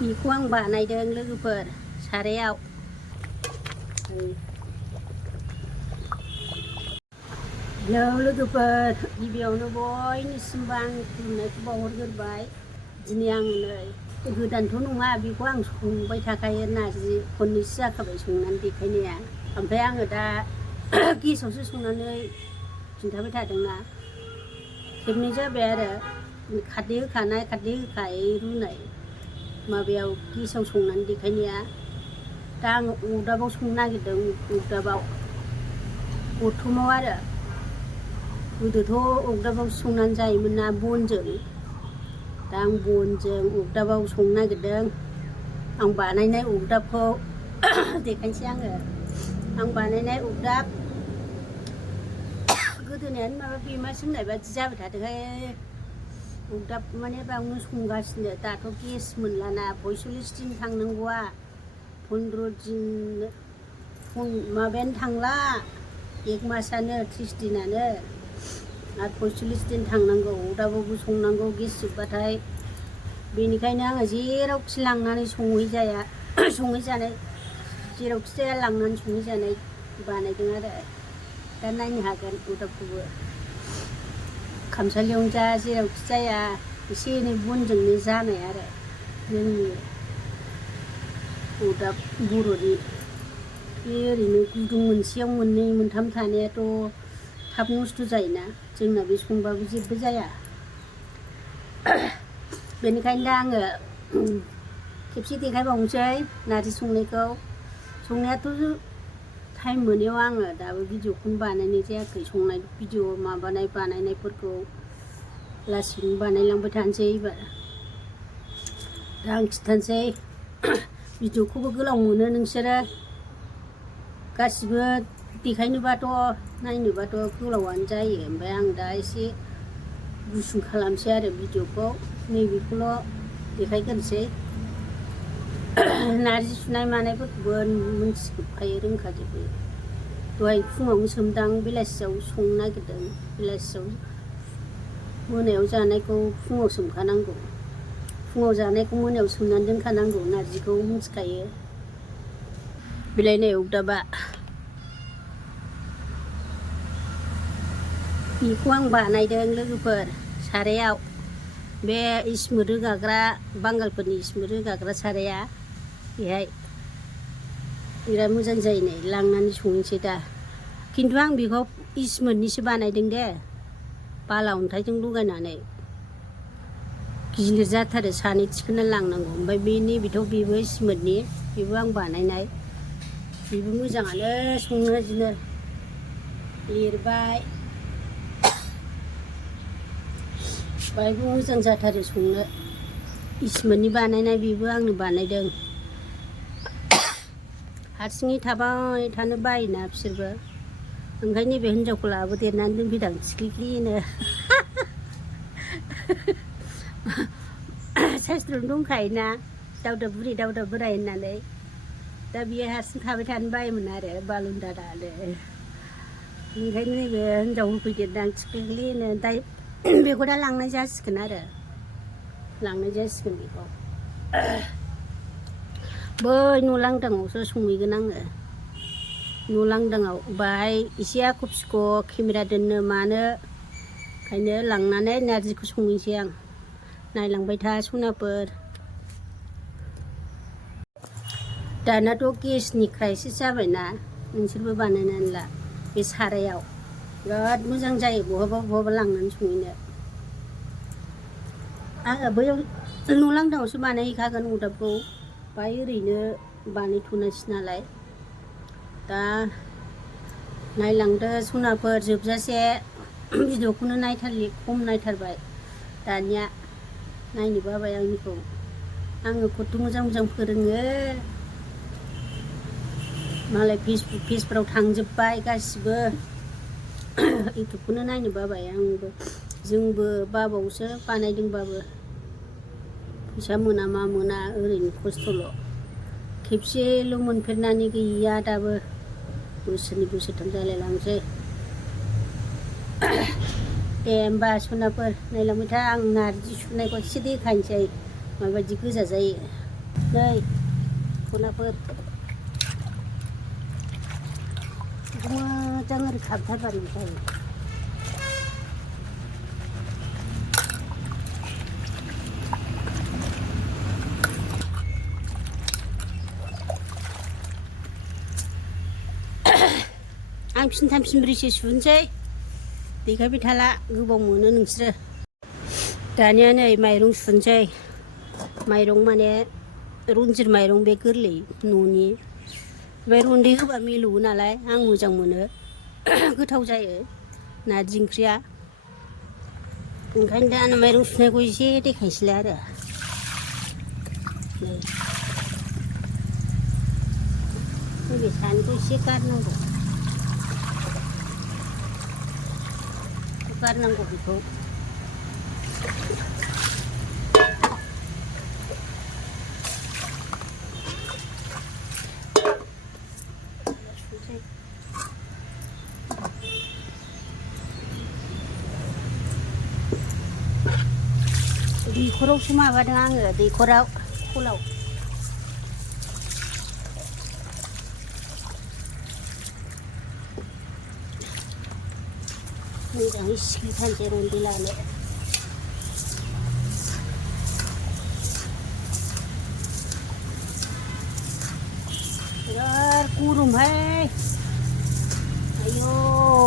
बेखौ आं बानायदों लोगोफोर सारायाव। हेलौ लोगोफोर, गिबियावनो बयनिसिमबो आं खुलुमनायखौ बावहरग्रोबाय। दिनै आं नै गोदानथ' नङा, बेखौ आं संबाय थाखायो। नारजि खननैसो जाखाबाय संनानै देखायनाया। ओमफ्राय आङो दा गेसावसो संनानै खिन्थाबाय थादोंना, खेबनै जाबाय आरो खारदै होखानाय खारदै होखायै रुनाय माबायाव गेसाव संनानै देखायनाया। दा आङो अरदाबाव संनो नागिरदों, अरदाबाव अरथुमाव आरो। गोदोथ' अरदाबाव संनानै जायोमोन ना बनजों। दा आं बनजों अरदाबाव संनो नागिरदों। आं बानायनाय अरदाबखौ देखायनोसै आङो। आं बानायनाय अरदाब गोदोनायानो माबा बेमा सोंनाय बादि जाबाय थादोंहाय। अरदाब माने बावनो संगासिनो। दाथ' गेस मोनलाना, 45 दिन थांनांगौआ 15 दिन माबायानो थांला, 1 मासानो 30 दिनानो आरो 45 दिन थांनांगौ। अरदाबावबो संनांगौ गेस जोबबाथाय। बेनिखायनो आङो जेरावखि लांनानै संहैजानाय जेरावखि जाया लांनानै संहैजानाय बानायदों आरो। दा नायनो हागोन अरदाबखौबो। खामसालियावनो जा जेरावखि जाया एसे एनै बनजोंनो जानाय आरो जोंनि अरदाब बर'नि। बे ओरैनो गुदुं मोनसेयाव मोननै मोनथाम थानायाथ' थाब नस्थ' जायोना। जोंना बे संबाबो जेबो जाया। बेनिखायनो दा आङो खेबसे देखायबावनोसै नारजि संनायखौ। संनायाथ' टाइम मोनैयाव आङो दाबो भिडिअखौनो बानायनाय जायाखै। संनाय भिडिअ बानायनायफोरखौ लासैनो बानायलांबाय थानोसै एबार। दा आं खिन्थानोसै, भिडिअखौबो गोलाव मोनो नोंसोरो। गासिबो देखायनोबाथ' नायनोबाथ' गोलावानो जायो। ओमफ्राय आं दा एसे गुसुं खालामसै आरो भिडिअखौ। नैबेखौल' देखायग्रोनोसै। नारजि सुनाय मानायफोरखौबो मिन्थिजोबखायो, रोंखाजोबो। दहाय फुङावनो सोमदां, बेलासियाव संनो नागिरदों। बेलासियाव मोनायाव जानायखौ फुङाव सोमखानांगौ, फुङाव जानायखौ मोनायाव सोमनानै दोनखानांगौ। नारजिखौ मिथिखायो। बेलाय नै अरदाबा, बेखौ आं बानायदों लोगोफोर सारायाव। बे इस्मोट रोगाग्रा, बांगालफोरनि इस्मोट रोगाग्रा साराया, बेहाय बिराद मोजां जायो नै। लांनानै संनोसै दा। खिन्थु आं बेखौ इस्मोटनिसो बानायदों दे, बाला अन्थाइजों लगायनानै। गिलिर जाथारो, सानै थिखोना लांनांगौ। ओमफ्राय बेबो इस्मोटनि, बेबो आं बानायनाय। बेबो मोजाङानो संनो, बिदिनो लिरबाय। बाहायबो मोजां जाथारो संनो। इस्मोटनि बानायनाय, बेबो आंनो बानायदों। हारसिङै थाबाय थानो बायोना बिसोरबो। ओंखायनो नैबे हिनजावखौ लाबोदेरनानै दोनफैदां थिख्लिख्लिनो। साइस्त्रनो दंखायोना, दावदाब बुरि दावदाब बोराय होननानै। दा बियो हारसिं थाबाय थानो बायोमोन आरो, बालुन्दा दानो। ओंखायनो नैबे हिनजाव होफैदेरदां थिख्लिख्लिनो। दा बेखौ दा लांनाय जासिगोन आरो, लांनाय जासिगोन बेखौ। बै न' लांदाङावसो संहैगोन आङो। न' लांदाङाव बाहाय एसे आख' फिख' केमेरा दोननो मानो, ओंखायनो लांनानै नारजिखौ संहैसै आं। नायलांबाय था सनाफोर। दानाथ' गेसनि क्राइसिस जाबायना, नोंसोरबो बानायनानै ला। बे सारायाव बिराद मोजां जायो बहाबा लांनानै संहैनो। आङो बैयाव न' लांदाङावसो बानायहैखागोन अरदाबखौ। बाहाय ओरैनो बानायथ'नोसै नालाय। दा नायलांदो सनाफोर जोबजासे। भिडिअखौनो खम नायथारबाय दानिया। नायनो बाबाय आंनिखौ। आङो खथ्थ' मोजां मोजां फोरोङो। मालाय फेसबुक पेजफ्राव थांजोब्बाय गासिबो। इउटुबखौनो नायनो बाबाय आंबो। जोंबो बाबावसो बानायदोंबाबो। फैसा मोना मा मोना, ओरैनो खस्थ'ल'। खेबसेल' मोनफेरनानै गैया दाबो। बोसोरनै बोसोरथाम जालायलांसै। दे होमबा सनाफोर नायलांबाय था। आं नारजि सुनायखौ एसे देखायनोसै, माबायदि गोजा जायो। नै खनाफोर मोजां ओरै खामथारबानो जायो। आं फिनथाम फिनब्रैसो सुनोसै देखायबाय थाला गोबाव मोनो नोंसोरो। दानिया नै माइरं सुनोसै। माइरं माने रन्जित माइरं बे गोरलै न'नि ओमफ्राय रन्दै होबा मिलौवो नालाय आं मोजां मोनो गोथाव जायो नारजि ओंख्रिया। ओंखायनो दा माइरं सुनायखौ एसे देखायसैलाय आरो नै नैबे सानिखौ एसे गारनांगौ बेखौ दैखरावसो माबादों आङो दैखराव खलाव मोजाङै सिग्लिथारसै रन्दै लानो। बिराद गरमहाय आयौ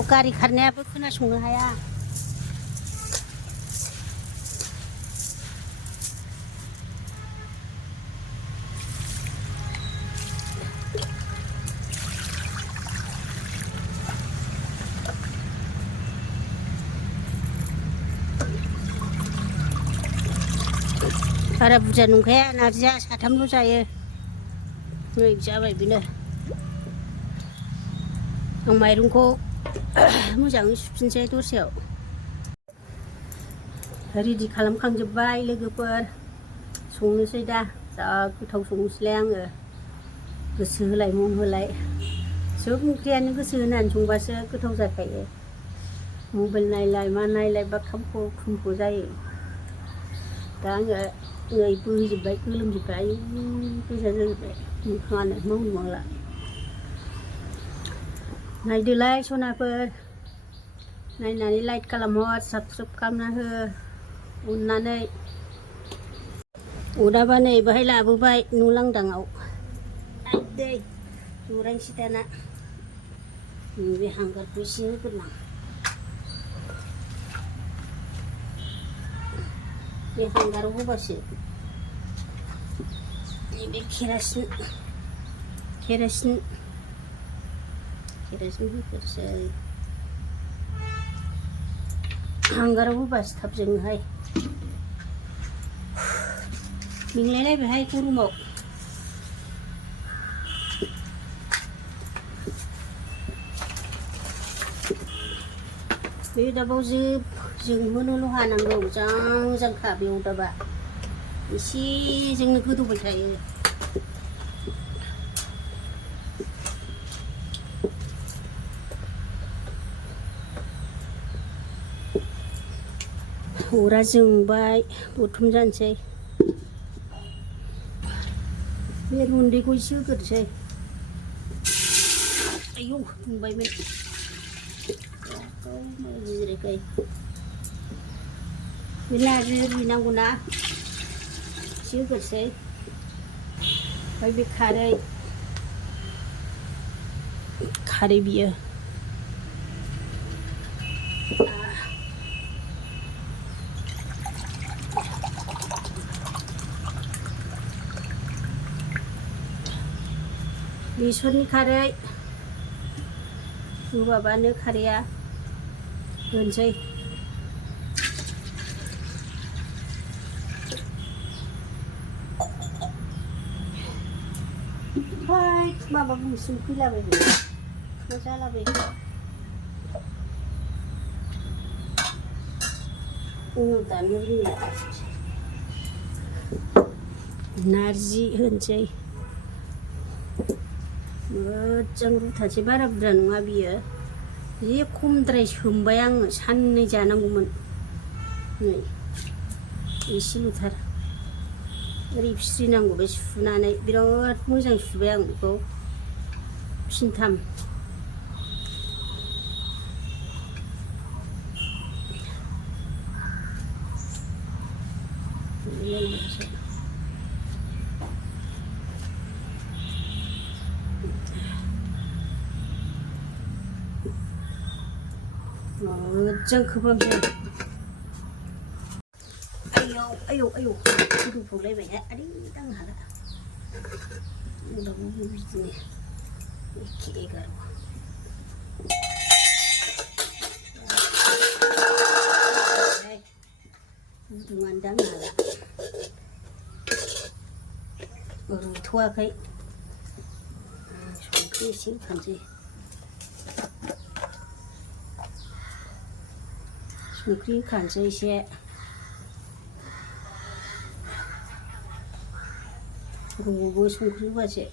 गारि खारनायाबो खोनासंनो हाया। बारा बुरजा नंखाया नारजिया साथामल' जायो। नै जाबाय बेनो। आं माइरंखौ मोजाङै सुफिनसै दस्रायाव। रेडि खालामखांजोब्बाय लोगोफोर संनोसै दा जा गोथाव संनोसैलाय आङो गोसो होलाय मन होलाय सोब ओंख्रियानो गोसो होनानै संबासो गोथाव जाखायो। मबाइल नायलाय मा नायलाय बा खामख' खुमख' जायो। दा आङो नै बोहैजोब्बाय गोलोमजोब्बाय आयु गोजा जाजोब्बाय मोखाङानो मावनो मावला। नायदोलाय सनाफोर नायनानै लाइक खालामहर साबस्क्राइब खालामना हो अननानै। अदाबा नै बाहाय लाबोबाय न' लांदाङाव दै जरायनोसै दाना बे हांगारखौ एसे होग्रोनां। बे हांगाराव होबासो नैबे केरासिन होग्रोसै हांगाराव होबासो थाब जोङोहाय। मेंलायलायबायहाय गरमाव। बे अदाबाव जोंहोनोल' हानांगौ मोजांखा बे अदाबा एसेजोंनो गोदौबाय थायो। अरा जोंबाय बुथुम जानोसै बे रन्दैखौ एसे होग्रोसै। आयौ मोनबायमोन जिरायखाय बे नारजि रुइनांगौना एसे होग्रोसै। ओमफ्राय बे खारै बियो बेसरनि खारै होबाबानो खारैया होनोसै। ओमफ्राय माबा बुंसिम फैलाबायो मा जालाबायो दानो रोंला। नारजि होनोसै मोजां रुथारसै बारा बुरजा नङा बियो जि खमद्राय सोमबाय आङो साननै जानांगौमोन नै एसेल'थार ओरै फिस्रिनांगौ बे सुनानै बिराद मोजां सुबाय आं बेखौ फिनथाम मोजां खोबहाबसै आयौ गोदौफावलायबायहाय आदै दांनो हाला उनावबो बिदिनो एखे एगार' गुदुङानो दांनो हाला रुथ'वाखै संख्रि एसे होखानोसै संख्रि होखानोसै एसे रबो संख्रि होबासो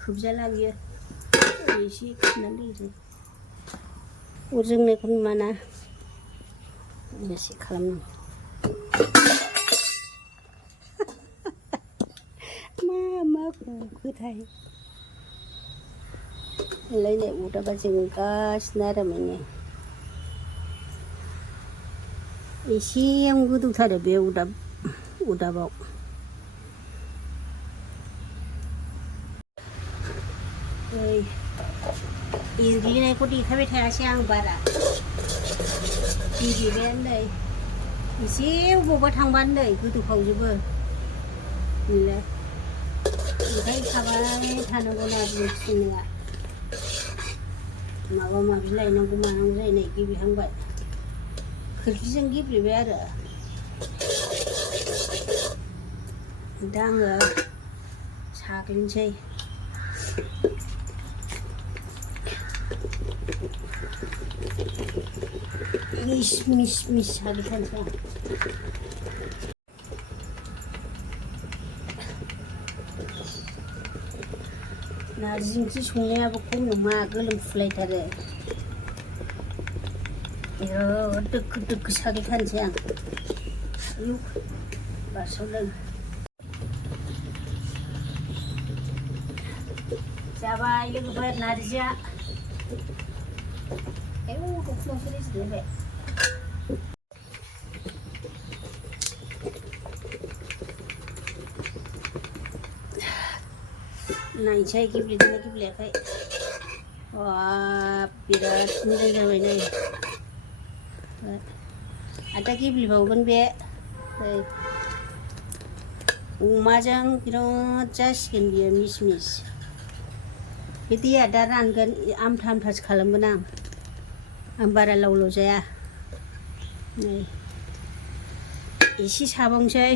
खोबजाला बियो एसे खोबनानै दोनसै अर जोंनायखौ नुवाना एसे खालामनांगौ मा गखोथाय लायनाय अरदाबा जोंगासिनो आरो माने एसेयावनो गोदौथारो बे अरदाबाव एरग्लिनायखौ देखायबाय थायासै आं बारा गेब्लेबायानो नै एसे बबावबा थांबानो नै गोदौफावजोबो नोंलाय देखायखाबाय थानांगौ नारजि संनाया माबा माबि लायनांगौ मानांगौ जायो नै गेब्लेहांबाय खोरखिजों गेब्लेबाय आरो दा आङो साग्लिनोसै मिस साग्लिखानोसै आं नारजि ओंख्रि संनायाबो खम नङा गोलोमफ्रुलायथारो बिराद दोखो साग्लिखानोसै आं आयौ बारस'दों जाबाय लोगोफोर नारजिया आयौ दख'नायावसो रेजेंलायबाय नायनोसै गेब्लेदोंना गेब्लेयाखै बिराद मोजां जाबाय नै आरो दा गेब्लेबावगोन बे अमाजों बिराद जासिगोन बियो मिस बे दैया दा रानगोन आमथा आमथासो खालामगोन आं बारा लाव लाव जाया नै एसे साबावनोसै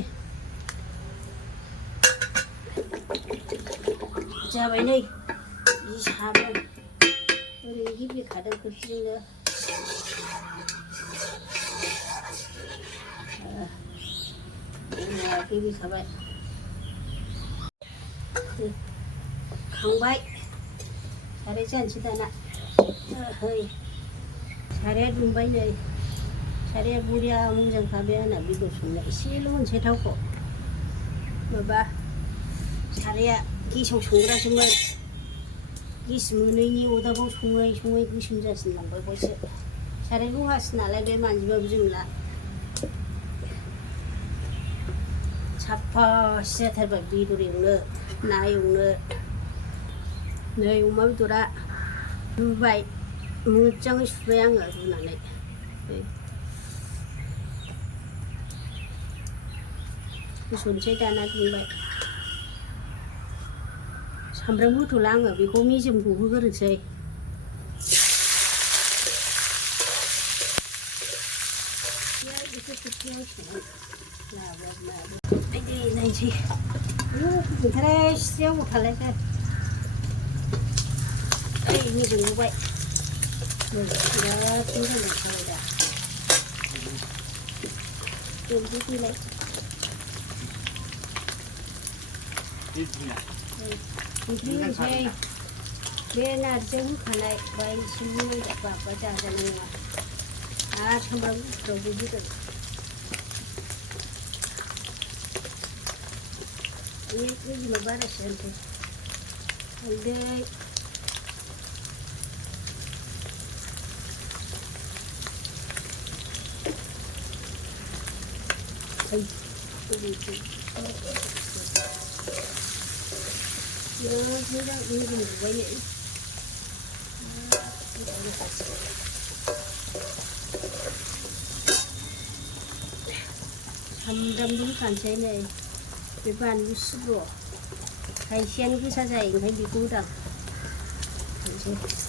जाबाय नै जि साबो ओरैनो गेब्लेखादों खोरखिजोंनो गेब्लेखाबाय खांबाय साराय जानोसै दाना साराया दुंबाय नै साराया बरिया मोजांखाबाय आंना बेदर संनाया एसेल' होनसै थावखौ माबा साराया गेसाव संग्रासोमोन गेस मोनैनि अरदाबाव सङै गोसोम जासिनलांबाय बयसो साराय लहासो नालाय बे मानजिबाबो जोंला साफासो जाथारबाय बेदर एवनो ना एवनो नै अमा बेदरा रुबाय मोजाङै सुबाय आङो रुनानै होसनसै दाना दुंबाय सामब्राम होथ'ला आङो बेखौ मेजेमखौ होग्रोनोसै नायनोसै ओंखारनाय सिथ्रियाव थालायसै ओइ मेजेम होबाय बिराद मोजां मोनखाबाय दा एवग्लिलाय संख्रि होनोसै बे नारजियाव होखानाय बा एसे मोनजाबाबा जाजानाय नङा आरो सामब्राम गुफुरावबो होगोन एक केजिल' बारासो होनसै हालदै मोजां रुबाय नै सामब्रामबो होखानोसै नै बे बानलु सिब्र' खायसेयानो गोसा जायो ओंखायनो बेखौ होदां होनसै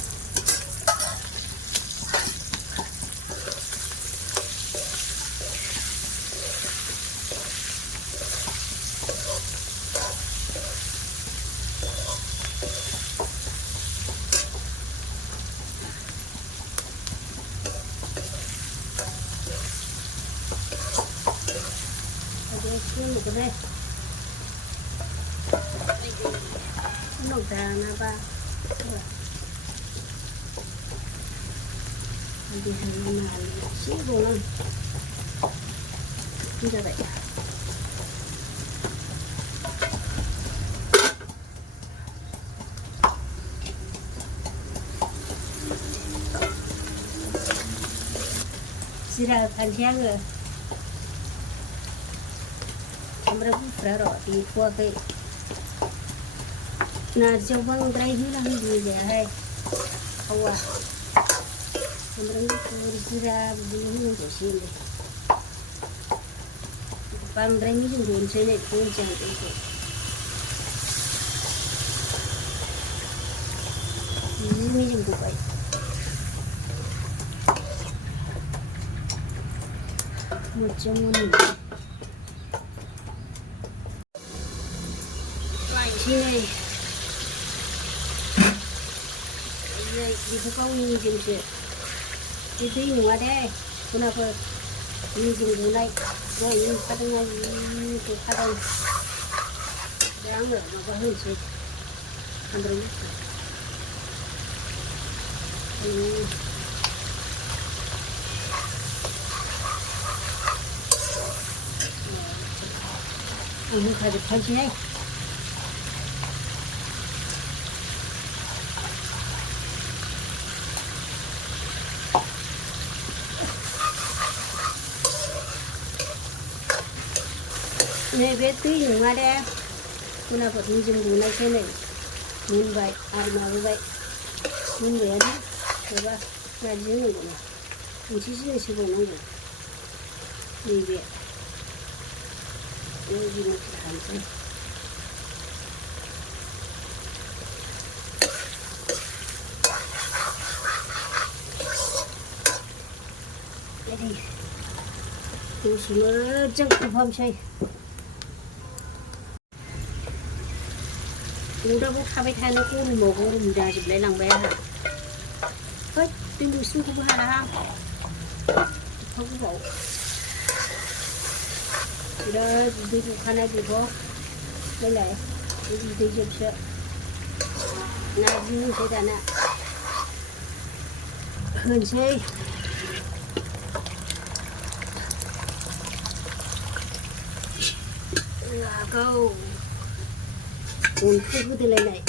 그래. 먹다나봐. 어디 하나 씹고는 이제다. 지라 간장을 सामब्राम गुफुरा र' देथ'वाखै नारजियाव बांद्राय होनांगौ जायाहाय थावा सामब्राम गुफुर जिरा बिदिनो होनांगौसै बांद्राय मेजेम होनोसै नै मोजां दैखौ जि मेजेम होबाय मोजां मोनो Sini, itu kau ni jengse, itu ini ada, kenapa ini jengse naik, wah ini kadang itu kadang, jangan apa hensi, ambil ini kaget kaji naik. नैबे दै नङा दे उनावफोर निजोम रुनायसै नै मोनबाय आरो माबाबाय मोनबायानो एबा नारजि होनांगौ मोनसे जिनिस होबावनांगौ नैबे जिनिस खानोसै दसे मोजां खोबहाबसै उदाबाव थाबाय थानो गरमाव गरम जाजोबलाय लांबाय आंहा होद दै लुसुंखौबो हालाहां एफा गोबाव बिराद दै गखानाय बेखौ नायलाय दै जोबसो नारजि होनोसै दाना होनोसै लागाव अन्थाइ होदेलायनाय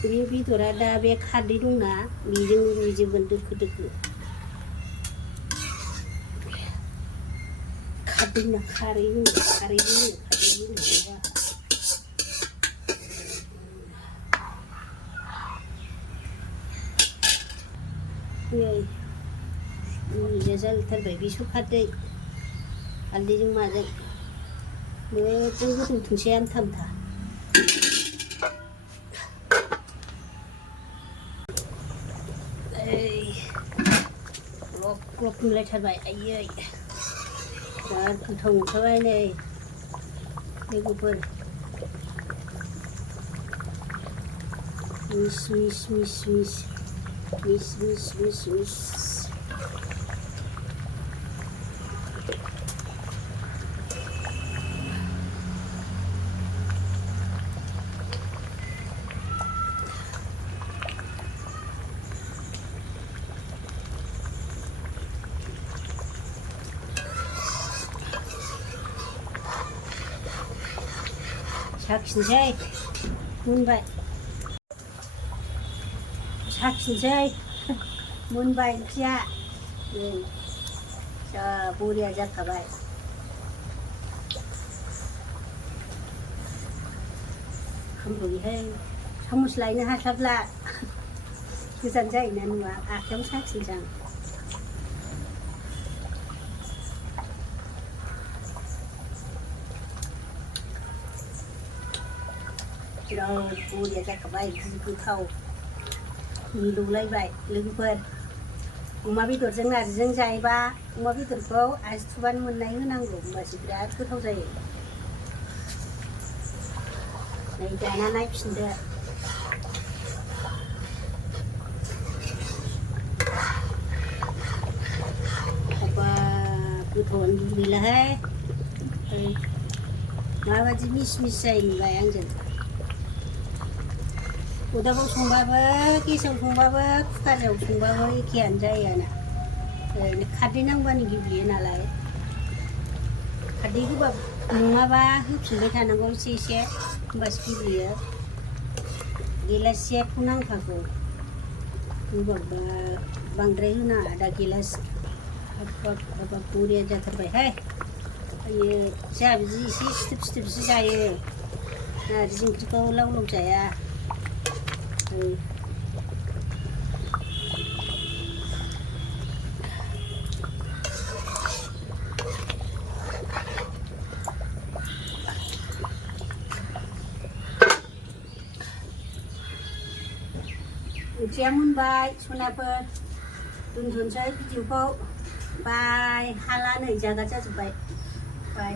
बे बेदरा दा बे खारदै दंना बेजोंनो रुइजोबगोन दोखो दोखो खारदै ना खारै होनो खारैजों होनो नै जाथारबाय बेसर खारदै हालदैजों माजों मोजां गोदौथोंसै आमथा आमथा ग्लब ग्लब होनलायथारबाय आयै बिराद गोथाव ओंखारबाय नै लोगोफोर मिस मिस मिस मिस मिस मिस मिस मिस साखिनोसै मोनबाय साखिनोसै मोनबाय ओंख्रिया जा बरिया जाखाबाय खामब्र'योहाय सामस लायनो हास्लाबला गोजान जायोना नुवा आखायावनो साखिनोसै आं बिराद बरिया जाखाबाय जि गोथाव मिलौलायबाय लोगोफोर अमा बेदरजों नारजिजों जायोबा अमा बेदरखौ आसि थुबानो मोननाय होनांगौ होमबासो बिराद गोथाव जायो नै दाना नायफिनदो हाबा गोथावानो गैलाहाय माबायदि मिस मिस जायो नुबाय आंजों अदाबाव संबाबो गेसाव संबाबो कुकाराव संबाबो एखेयानो जायोआनो ओरैनो खारदै नांबानो गेब्लेयो नालाय खारदै होबा नङाबा होफिनबाय थानांगौ एसे एसे होमबासो गेब्लेयो गिलाससेखौ नांखागौ होबाबा बांद्राय होनाङा दा गिलास हाबाब बरिया जाथारबायहाय आयो जोंहा बिदि एसे सिथोब सिथोबसो जायो नारजि ओंख्रिखौ लाव लाव जाया ओंख्रिया मोनबाय सनाफोर दोनथ'नोसै भिडिअखौ बाय हाला नै जागा जाजोब्बाय बाय